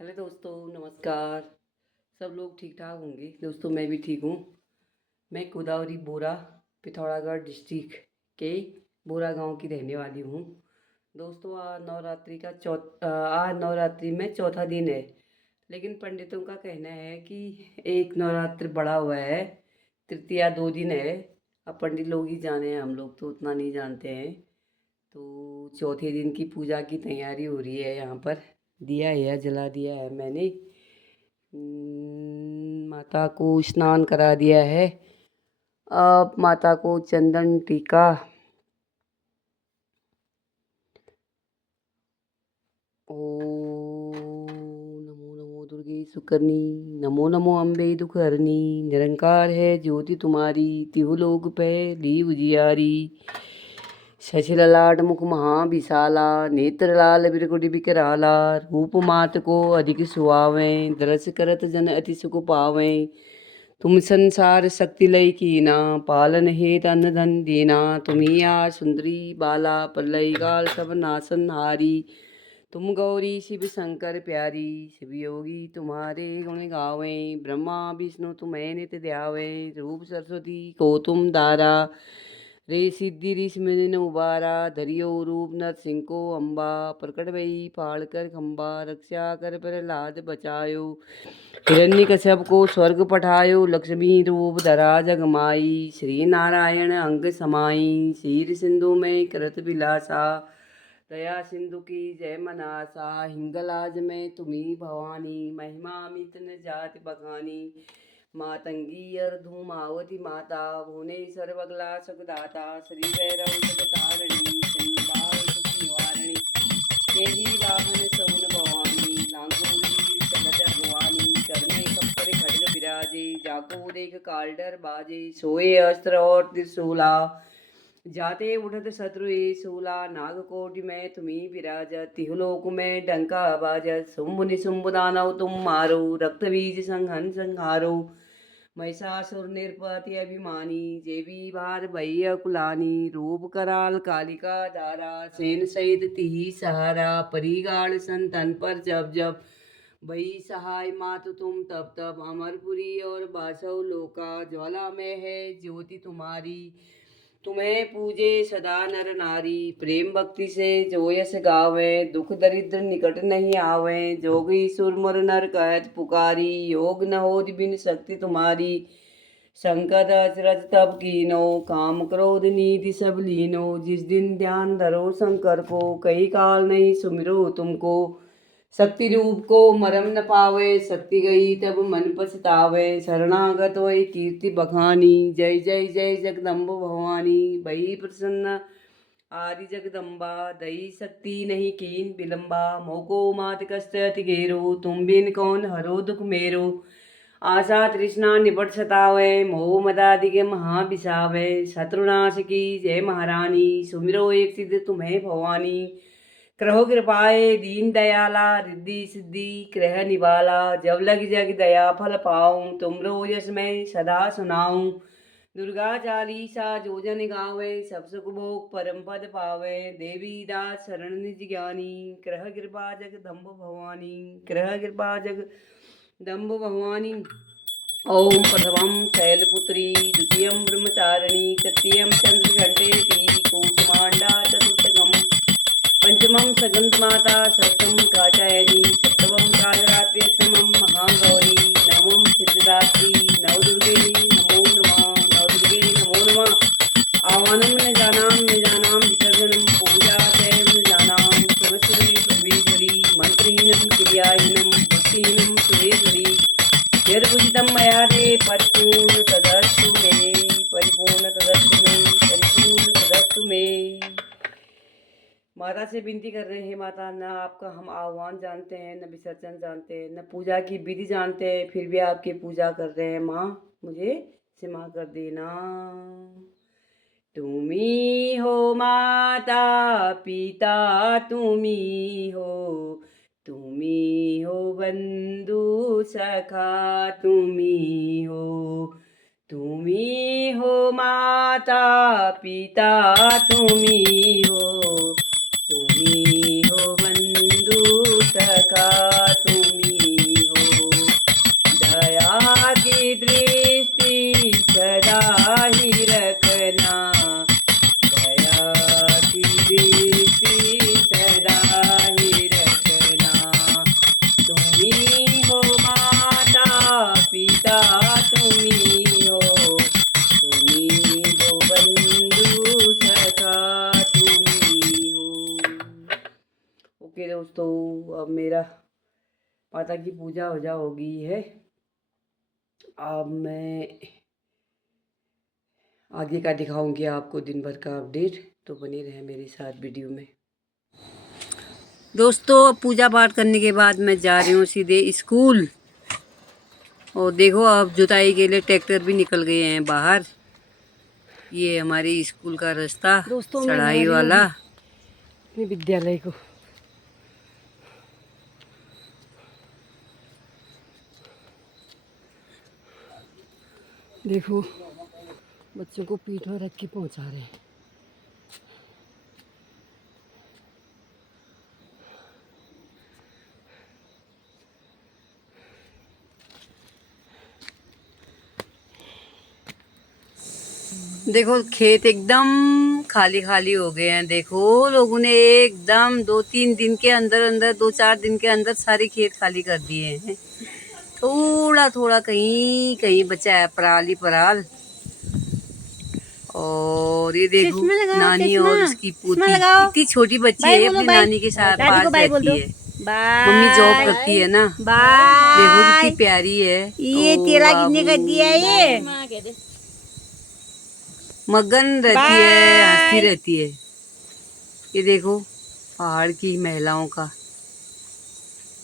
Hello दोस्तों, नमस्कार। सब लोग ठीक ठाक होंगे दोस्तों, मैं भी ठीक हूँ। मैं गोदावरी बोरा पिथौरागढ़ डिस्ट्रिक्ट के बोरा गांव की रहने वाली हूँ। दोस्तों, आज नवरात्रि में चौथा दिन है। लेकिन पंडितों का कहना है कि एक नवरात्र बड़ा हुआ है, तृतीया 2 दिन है। अब पंडित लोग ही जाने हैं, हम लोग तो उतना नहीं जानते हैं। तो चौथे दिन की पूजा की तैयारी हो रही है यहाँ पर। दिया है, जला दिया है मैंने। माता को स्नान करा दिया है। अब माता को चंदन टीका, ओम नमो नमो दुर्गे सुकर्णी, नमो नमो अम्बे दुखहरणी, निरंकार है ज्योति तुम्हारी, तिहु लोक पे ली उजियारी। शशि ललाट मुख महाविशाला, नेत्र लाल बिरकुटी बिकराला, रूप मात को अधिक सुहावें, दरस करत जन अति सुख पावें। तुम संसार शक्ति लय कीना, पालन हेत अन्न धन दीना, तुम्ही आर सुंदरी बाला, प्रलय काल सब नासन हारी। तुम गौरी शिव शंकर प्यारी, शिव योगी तुम्हारे गुण गावें, ब्रह्मा विष्णु तुम्हें नित्य ध्यावें, रूप सरस्वती को तुम दारा, रे सिद्धि ऋषि मुनि ने उबारा, धरियो रूप नरसिंह को अम्बा, प्रकट भई फाड़ कर खम्बा, रक्षा कर प्रहलाद बचायो, हिरण्यकश्यप को स्वर्ग पठायो, लक्ष्मी रूप धरा जगमाई, श्री नारायण अंग समाई, शीर सिंधु में कृत विलासा, दया सिंधु की जय मनासा, हिंगलाज में तुम्ही भवानी, महिमा मित न जाति बखानी। मातंगी धूमावती माता, भुवनेश्वर बगला सुखदाता, श्री भैरव जगतारणी, चंद्रभाव सुख निवारणी, तेजी वाहन सवन भवानी, लांगोर वीर चलत अगवानी, करने कप्पर खड्ग विराजे, जाको देख कालडर बाजे, सोए अस्त्र और त्रिशूला, जाते उठत शत्रु शूला, नागकोटि में तुम्ही विराजत, तिहुलोक में डंका बाजत, शुंभ निशुंभ दानव तुम मारो, रक्त बीज संहन संहारो, महिषासुर निरपति अभिमानी, जेबी भार भई अकुलानी, रूप कराल कालिका धारा, सेन सहित तिहि सहारा, परिगाड़ संतन पर जब जब, भई सहाय मातु तुम तब तब, अमरपुरी और बासव लोका, ज्वाला में है ज्योति तुम्हारी, तुम्हें पूजे सदा नर नारी, प्रेम भक्ति से जो यस गावे, दुख दरिद्र निकट नहीं आवे, जोगी सुरमुर नर कहत पुकारी, योग न हो बिन शक्ति तुम्हारी, संकट अचरज तब कीनो, काम क्रोध नीति सब लीनो, जिस दिन ध्यान धरो शंकर को, कई काल नहीं सुमिरो तुमको, शक्ति रूप को मरम न पावे, शक्ति गई तब मन पछतावे, शरणागत वही कीर्ति बखानी, जय जय जय जगदम्ब भवानी, भई प्रसन्न आदि जगदम्बा, दई शक्ति नहीं कीन विलंबा, मोको मात कष्ट अति घेरो, तुम बिन कौन हरो दुख मेरो, आशा तृष्णा निपट सतावे, मोह मदादि के महाविसावे, शत्रुनाश की जय महारानी, सुमिरो एक सिद्ध तुम्हें भवानी, करहो कृपाए दीन दयाला, रिद्धि सिद्धि ग्रह निवाला, जब लग जग दया फल पाऊं, तुमरो यश मैं सदा सुनाऊं, दुर्गा चालीसा जो जन गावे, सब सुख भोग परम पद पावे, देवी दास शरण निज ज्ञानी, ग्रह कृपा जगदम्ब भवानी, ग्रह कृपा जगदम्ब भवानी। ओम प्रथमं शैलपुत्री, द्वितीयं ब्रह्मचारिणी, तृतीयं चंद्रघंटेति, कौसुमांडा चतुर्थकम्, पंचमं सगंधमाता, षष्ठं कात्यायनी, सप्तमं कालरात्रि, अष्टमं महागौरी, नवमं सिद्धदात्री, नवदुर्गे नमो नमः, नवदुर्गे नमो नमः। आह्वानं न जानां विसर्जनं पूजा चैव न जानां, सुरसुरे सर्वेश्वरी, मंत्रहीनं क्रियाहीनं भक्तिहीनं सुरेश्वरी, यद्पूजितं मया ते परिपूर्ण तदस्तु मे, परिपूर्ण तदस्तु मे, परिपूर्ण तदस्तु मे। माता से विनती कर रहे हैं, माता न आपका हम आह्वान जानते हैं, न विसर्जन जानते हैं, न पूजा की विधि जानते हैं, फिर भी आपकी पूजा कर रहे हैं। माँ मुझे क्षमा कर देना। तुम्ही हो माता पिता, तुम्ही हो, तुम्ही हो बंधु सखा, तुम्ही हो, तुम्ही हो माता पिता, तुम्ही हो, तुम्ही हो बंधु सखा, तुम्ही अब मेरा माता की पूजा हो गई है। अब मैं आगे का दिखाऊंगी आपको दिन भर का अपडेट, तो बने रहे मेरे साथ वीडियो में। दोस्तों पूजा पाठ करने के बाद मैं जा रही हूँ सीधे स्कूल। और देखो अब जुताई के लिए ट्रैक्टर भी निकल गए हैं बाहर। ये हमारी स्कूल का रास्ता चढ़ाई वाला अपने विद्यालय को। देखो बच्चों को पीठ में रख के पहुंचा रहे हैं। देखो खेत एकदम खाली खाली हो गए हैं। देखो लोगों ने एकदम 2-3 दिन के अंदर अंदर 2-4 दिन के अंदर सारे खेत खाली कर दिए हैं। थोड़ा थोड़ा कहीं कहीं बचा है पराली पराल। और ये देखो नानी और उसकी पोती इतनी छोटी बच्ची है, अपनी नानी के साथ पास रहती है। मम्मी जॉब करती है ना। देखो कितनी प्यारी है। ये तेरा कितने कर दिया ये मगन रहती है, हंसती रहती है। ये देखो पहाड़ की महिलाओं का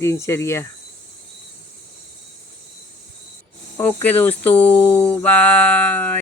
दिनचर्या। ओके दोस्तों, बाय।